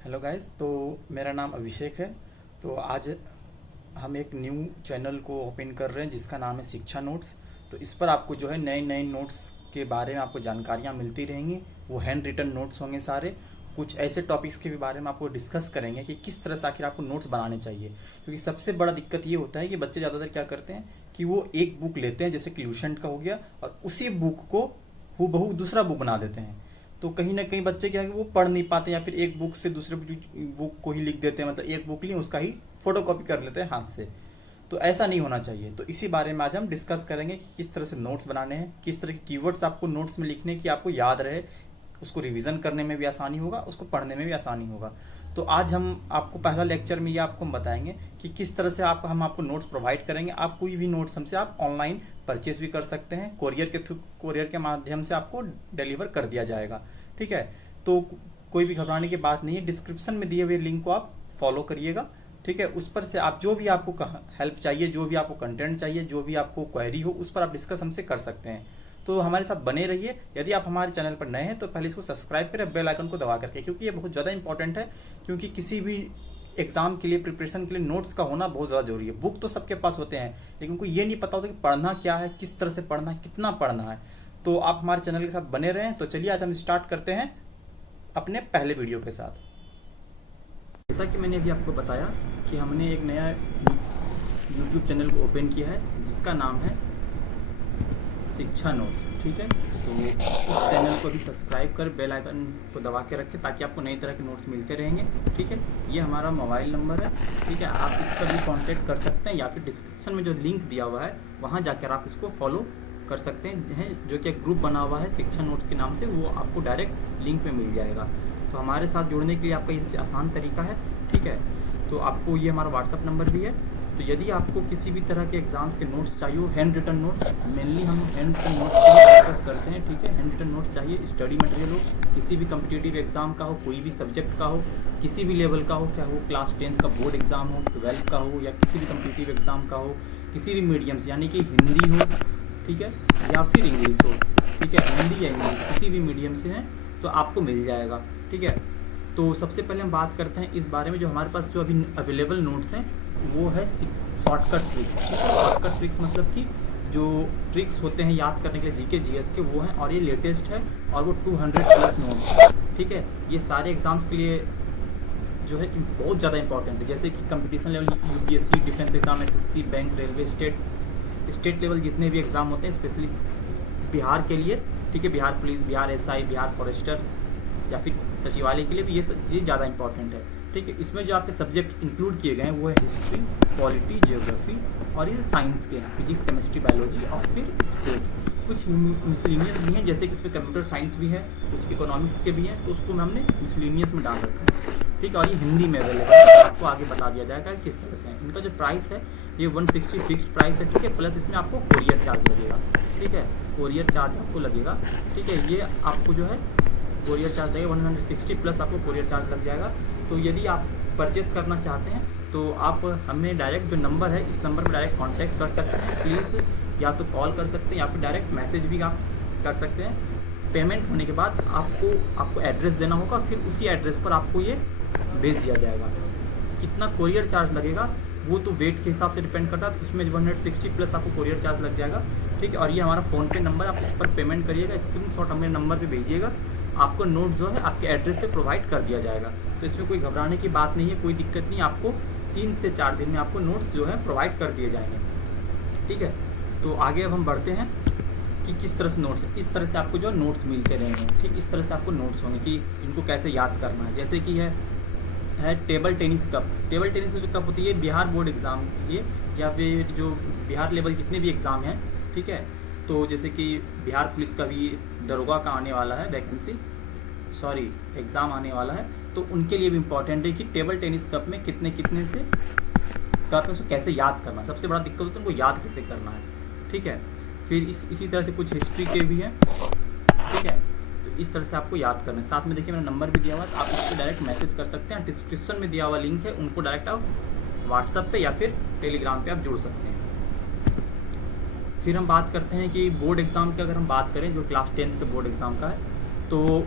Hello guys. तो मेरा नाम अभिषेक है। तो आज हम एक न्यू चैनल को ओपन कर रहे हैं जिसका नाम है शिक्षा नोट्स। तो इस पर आपको जो है नए नए नोट्स के बारे में आपको जानकारियाँ मिलती रहेंगी। वो हैंड रिटन नोट्स होंगे सारे। कुछ ऐसे टॉपिक्स के भी बारे में आपको डिस्कस करेंगे कि किस तरह से आखिर आपको नोट्स बनाने चाहिए, क्योंकि सबसे बड़ा दिक्कत ये होता है कि बच्चे ज़्यादातर क्या करते हैं कि वो एक बुक लेते हैं, जैसे कि ल्यूसेंट का हो गया, और उसी बुक को हूबहू दूसरा बुक बना देते हैं। तो कहीं ना कहीं बच्चे क्या है कि वो पढ़ नहीं पाते, या फिर एक बुक से दूसरे बुक को ही लिख देते हैं, मतलब एक बुक ली उसका ही फोटो कॉपी कर लेते हैं हाथ से। तो ऐसा नहीं होना चाहिए। तो इसी बारे में आज हम डिस्कस करेंगे कि किस तरह से नोट्स बनाने हैं, किस तरह के कीवर्ड्स आपको नोट्स में लिखने की आपको याद रहे, उसको रिवीजन करने में भी आसानी होगा, उसको पढ़ने में भी आसानी होगा। तो आज हम आपको पहला लेक्चर में ये आपको हम बताएंगे कि किस तरह से हम आपको नोट्स प्रोवाइड करेंगे। आप कोई भी नोट्स हमसे आप ऑनलाइन परचेज भी कर सकते हैं, कोरियर के माध्यम से आपको डिलीवर कर दिया जाएगा। ठीक है। तो कोई भी घबराने की बात नहीं है। डिस्क्रिप्शन में दिए हुए लिंक को आप फॉलो करिएगा। ठीक है। उस पर से आप जो भी आपको हेल्प चाहिए, जो भी आपको कंटेंट चाहिए, जो भी आपको क्वेरी हो, उस पर आप डिस्कस हमसे कर सकते हैं। तो हमारे साथ बने रहिए। यदि आप हमारे चैनल पर नए हैं तो पहले इसको सब्सक्राइब करें, बेल आइकन को दबा करके, क्योंकि ये बहुत ज़्यादा इंपॉर्टेंट है। क्योंकि किसी भी एग्जाम के लिए, प्रिपरेशन के लिए नोट्स का होना बहुत ज़्यादा जरूरी है। बुक तो सबके पास होते हैं, लेकिन उनको ये नहीं पता होता कि पढ़ना क्या है, किस तरह से पढ़ना है, कितना पढ़ना है। तो आप हमारे चैनल के साथ बने रहें। तो चलिए आज हम स्टार्ट करते हैं अपने पहले वीडियो के साथ। जैसा कि मैंने अभी आपको बताया कि हमने एक नया यूट्यूब चैनल को ओपन किया है जिसका नाम है शिक्षा नोट्स। ठीक है। तो इस चैनल को भी सब्सक्राइब कर बेल आइकन को दबा के रखें ताकि आपको नई तरह के नोट्स मिलते रहेंगे। ठीक है। ये हमारा मोबाइल नंबर है। ठीक है। आप इस पर भी कांटेक्ट कर सकते हैं, या फिर डिस्क्रिप्शन में जो लिंक दिया हुआ है वहाँ जाकर आप इसको फॉलो कर सकते हैं, जो कि एक ग्रुप बना हुआ है शिक्षा नोट्स के नाम से, वो आपको डायरेक्ट लिंक में मिल जाएगा। तो हमारे साथ जुड़ने के लिए आपका ये आसान तरीका है। ठीक है। तो आपको ये हमारा व्हाट्सअप नंबर भी है। तो यदि आपको किसी भी तरह के एग्जाम्स के नोट्स चाहिए हो, हैंड रिटन नोट्स, मेनली हम हैंड रिटन नोट्स पर फोकस करते हैं। ठीक है। हैंड रिटन नोट्स चाहिए, स्टडी मटेरियल हो, किसी भी कम्पिटिटिव एग्जाम का हो, कोई भी सब्जेक्ट का हो, किसी भी लेवल का हो, चाहे वो क्लास 10th का बोर्ड एग्जाम हो, 12th का हो, या किसी भी कम्पिटिटिव एग्जाम का हो, किसी भी मीडियम से, यानी कि हिंदी हो, ठीक है, या फिर इंग्लिश हो। ठीक है। हिंदी या इंग्लिश किसी भी मीडियम से है तो आपको मिल जाएगा। ठीक है। तो सबसे पहले हम बात करते हैं इस बारे में, जो हमारे पास जो अभी अवेलेबल नोट्स हैं वो है शॉर्टकट ट्रिक्स। ठीक है। शॉर्टकट ट्रिक्स मतलब कि जो ट्रिक्स होते हैं याद करने के लिए जीके जीएस के, वो हैं, और ये लेटेस्ट है, और वो 200+ नोट्स। ठीक है। ये सारे एग्जाम्स के लिए जो है बहुत ज़्यादा इंपॉर्टेंट है, जैसे कि competition level UPSC, defence exam, SSC, bank, railway, state level जितने भी एग्ज़ाम होते हैं, स्पेशली बिहार के लिए। ठीक है। Bihar police, Bihar SI, Bihar forester, या फिर सचिवालय के लिए भी ये ज़्यादा इंपॉर्टेंट है। ठीक है। इसमें जो आपके सब्जेक्ट्स इंक्लूड किए गए हैं वो है हिस्ट्री, पॉलिटी, जियोग्राफी, और ये साइंस के हैं, फिजिक्स, केमिस्ट्री, बायोलॉजी, और फिर स्पोर्ट्स। कुछ मिसलिनियस भी हैं, जैसे कि इसमें कंप्यूटर साइंस भी है, कुछ इकोनॉमिक्स के भी हैं, तो उसको हमने मिसलिनियस में डाल रखा है। ठीक है। और ये हिंदी में अवेलेबल है, आपको आगे बता दिया जाएगा किस तरह से। इनका जो प्राइस है ये 160 फिक्स्ड प्राइस है। ठीक है। प्लस इसमें आपको कोरियर चार्ज लगेगा। ठीक है। कोरियर चार्ज आपको लगेगा। ठीक है। ये आपको जो है कोरियर चार्ज लगेगा 160, प्लस आपको कोरियर चार्ज लग जाएगा। तो यदि आप परचेस करना चाहते हैं तो आप हमें डायरेक्ट जो नंबर है, इस नंबर पर डायरेक्ट कांटेक्ट कर सकते हैं। प्लीज़ या तो कॉल कर सकते हैं, या फिर डायरेक्ट मैसेज भी आप कर सकते हैं। पेमेंट होने के बाद आपको एड्रेस देना होगा, फिर उसी एड्रेस पर आपको ये भेज दिया जाएगा। कितना कोरियर चार्ज लगेगा वो तो वेट के हिसाब से डिपेंड करता है, तो उसमें 160 प्लस आपको कोरियर चार्ज लग जाएगा। ठीक है। और ये हमारा फ़ोनपे नंबर, आप इस पर पेमेंट करिएगा, स्क्रीनशॉट हमें नंबर पे भेजिएगा, आपको नोट जो है आपके एड्रेस पे प्रोवाइड कर दिया जाएगा। तो इसमें कोई घबराने की बात नहीं है, कोई दिक्कत नहीं। आपको 3 से 4 दिन में आपको नोट्स जो है प्रोवाइड कर दिए जाएंगे। ठीक है। तो आगे अब हम बढ़ते हैं कि किस तरह से नोट्स, इस तरह से आपको जो नोट्स मिलते रहेंगे। ठीक, इस तरह से आपको नोट्स होंगे कि इनको कैसे याद करना है। जैसे कि है table tennis cup. Table tennis में जो कप होती है बिहार बोर्ड एग्ज़ाम के लिए, या फिर जो बिहार लेवल जितने भी एग्ज़ाम हैं। ठीक है। तो जैसे कि बिहार पुलिस का भी दरोगा का आने वाला है एग्ज़ाम आने वाला है, तो उनके लिए भी इम्पॉर्टेंट है कि टेबल टेनिस कप में कितने कितने से कप है, उसको कैसे याद करना। सबसे बड़ा दिक्कत होता है उनको याद कैसे करना है। ठीक है। फिर इसी तरह से कुछ हिस्ट्री के भी हैं। ठीक है। तो इस तरह से आपको याद करना है। साथ में देखिए मेरा नंबर भी दिया हुआ है, तो आप इस पर डायरेक्ट मैसेज कर सकते हैं। डिस्क्रिप्शन में दिया हुआ लिंक है, उनको डायरेक्ट आप व्हाट्सएप पे या फिर टेलीग्राम पे आप जुड़ सकते हैं। फिर हम बात करते हैं कि बोर्ड एग्ज़ाम की अगर हम बात करें, जो क्लास 10th के बोर्ड एग्ज़ाम का है, तो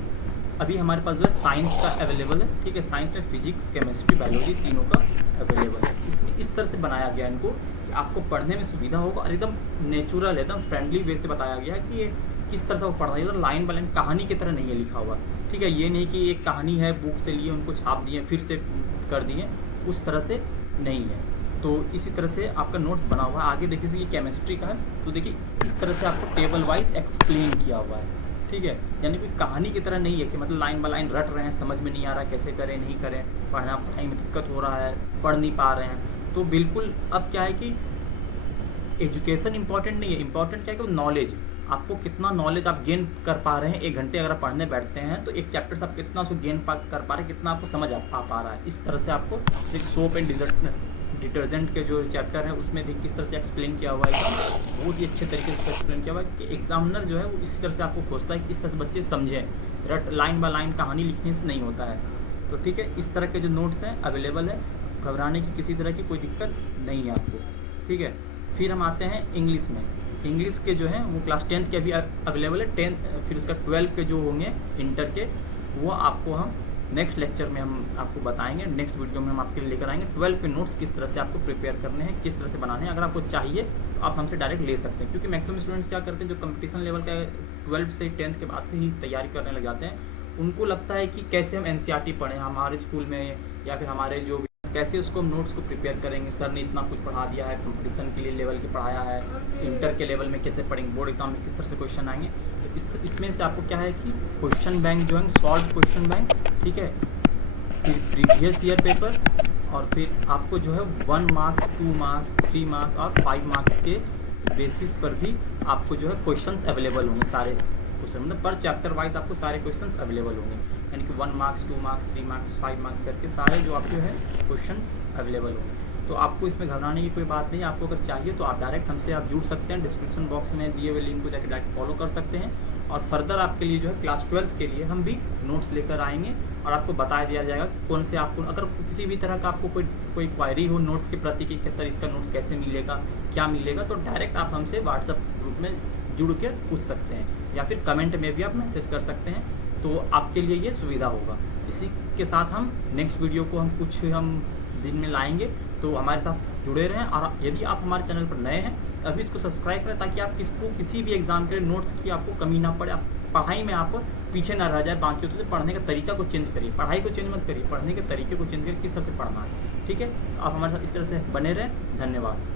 अभी हमारे पास जो है साइंस का अवेलेबल है, ठीक है। साइंस में फिजिक्स, केमिस्ट्री, बायोलॉजी तीनों का अवेलेबल है। इसमें इस तरह से बनाया गया इनको कि आपको पढ़ने में सुविधा होगा और एकदम नेचुरल, एकदम फ्रेंडली वे से बताया गया है कि ये किस तरह से वो पढ़ना है। लाइन बाय लाइन कहानी की तरह नहीं है लिखा हुआ, ठीक है। ये नहीं कि एक कहानी है बुक से लिए उनको छाप दिए फिर से कर दिए, उस तरह से नहीं है। तो इसी तरह से आपका नोट्स बना हुआ है। आगे देखिए ये केमिस्ट्री का है, तो देखिए इस तरह से आपको टेबल वाइज एक्सप्लेन किया हुआ है, ठीक है। यानी कि कहानी की तरह नहीं है कि मतलब लाइन बाय लाइन रट रहे हैं, समझ में नहीं आ रहा कैसे करें नहीं करें, पढ़ाई में दिक्कत हो रहा है, पढ़ नहीं पा रहे हैं। तो बिल्कुल अब क्या है कि एजुकेशन इंपॉर्टेंट नहीं है, इंपॉर्टेंट क्या है कि नॉलेज, आपको कितना नॉलेज आप गेन कर पा रहे हैं। 1 घंटे अगर आप पढ़ने बैठते हैं तो एक चैप्टर से आप कितना उसको गेन कर पा रहे हैं, कितना आपको समझ आ पा रहा है। इस तरह से आपको एक सोप एंड डिटर्जेंट के जो चैप्टर है उसमें भी किस तरह से एक्सप्लेन किया हुआ है, बहुत ही अच्छे तरीके से एक्सप्लेन किया हुआ है कि एग्जामिनर जो है वो इसी तरह से आपको खोजता है कि इस तरह से बच्चे समझें, रट लाइन बाय लाइन कहानी लिखने से नहीं होता है। तो ठीक है, इस तरह के जो नोट्स हैं अवेलेबल है, घबराने की किसी तरह की कोई दिक्कत नहीं है आपको, ठीक है। फिर हम आते हैं इंग्लिश में। इंग्लिश के जो हैं वो क्लास 10th के अभी अवेलेबल है, 10th फिर उसका 12 के जो होंगे इंटर के, वो आपको हम नेक्स्ट लेक्चर में हम आपको बताएंगे, नेक्स्ट वीडियो में हम आपके लिए लेकर आएंगे 12 के नोट्स किस तरह से आपको प्रिपेयर करने हैं, किस तरह से बनाने हैं। अगर आपको चाहिए तो आप हमसे डायरेक्ट ले सकते हैं, क्योंकि मैक्सिमम स्टूडेंट्स क्या करते हैं जो कंपटीशन लेवल का 12 से 10th के बाद से ही तैयारी करने लग जाते हैं, उनको लगता है कि कैसे हम NCERT पढ़ें हमारे स्कूल में, या फिर हमारे जो कैसे उसको हम नोट्स को प्रिपेयर करेंगे, सर ने इतना कुछ पढ़ा दिया है, कंपटीशन के लिए लेवल के पढ़ाया है, इंटर के लेवल में कैसे पढ़ेंगे, बोर्ड एग्जाम में किस तरह से क्वेश्चन आएंगे। तो इसमें से आपको क्या है कि क्वेश्चन बैंक जो है, सॉल्व क्वेश्चन बैंक, ठीक है, फिर प्रीवियस ईयर पेपर, और फिर आपको जो है 1 मार्क्स, 2 मार्क्स, 3 मार्क्स और 5 मार्क्स के बेसिस पर भी आपको जो है क्वेश्चंस अवेलेबल होंगे, सारे क्वेश्चन मतलब पर चैप्टर वाइज आपको सारे क्वेश्चंस अवेलेबल होंगे, यानी कि 1 मार्क्स, 2 मार्क्स, 3 मार्क्स, 5 मार्क्स करके सारे जो आपके है क्वेश्चंस अवेलेबल होंगे। तो आपको इसमें घबराने की कोई बात नहीं है। आपको अगर चाहिए तो आप डायरेक्ट हमसे आप जुड़ सकते हैं, डिस्क्रिप्शन बॉक्स में दिए हुए लिंक को जाकर डायरेक्ट फॉलो कर सकते हैं। और फर्दर आपके लिए जो है क्लास 12 के लिए हम भी नोट्स लेकर आएंगे और आपको बता दिया जाएगा कौन से आपको, अगर किसी भी तरह का आपको कोई क्वायरी हो नोट्स के प्रति कि सर इसका नोट्स कैसे मिलेगा, क्या मिलेगा, तो डायरेक्ट आप हमसे व्हाट्सएप ग्रुप में जुड़ के पूछ सकते हैं, या फिर कमेंट में भी आप मैसेज कर सकते हैं, तो आपके लिए ये सुविधा होगा। इसी के साथ हम नेक्स्ट वीडियो को हम दिन में लाएंगे, तो हमारे साथ जुड़े रहें। और यदि आप हमारे चैनल पर नए हैं तो अभी इसको सब्सक्राइब करें, ताकि आप किसी भी एग्जाम के लिए नोट्स की आपको कमी ना पड़े, आप पढ़ाई में आप पीछे ना रह जाए बाकी। तो पढ़ने का तरीका को चेंज करिए, पढ़ाई को चेंज मत करिए, पढ़ने के तरीके को चेंज करिए, किस तरह से पढ़ना है, ठीक है। आप हमारे साथ इस तरह से बने रहें। धन्यवाद।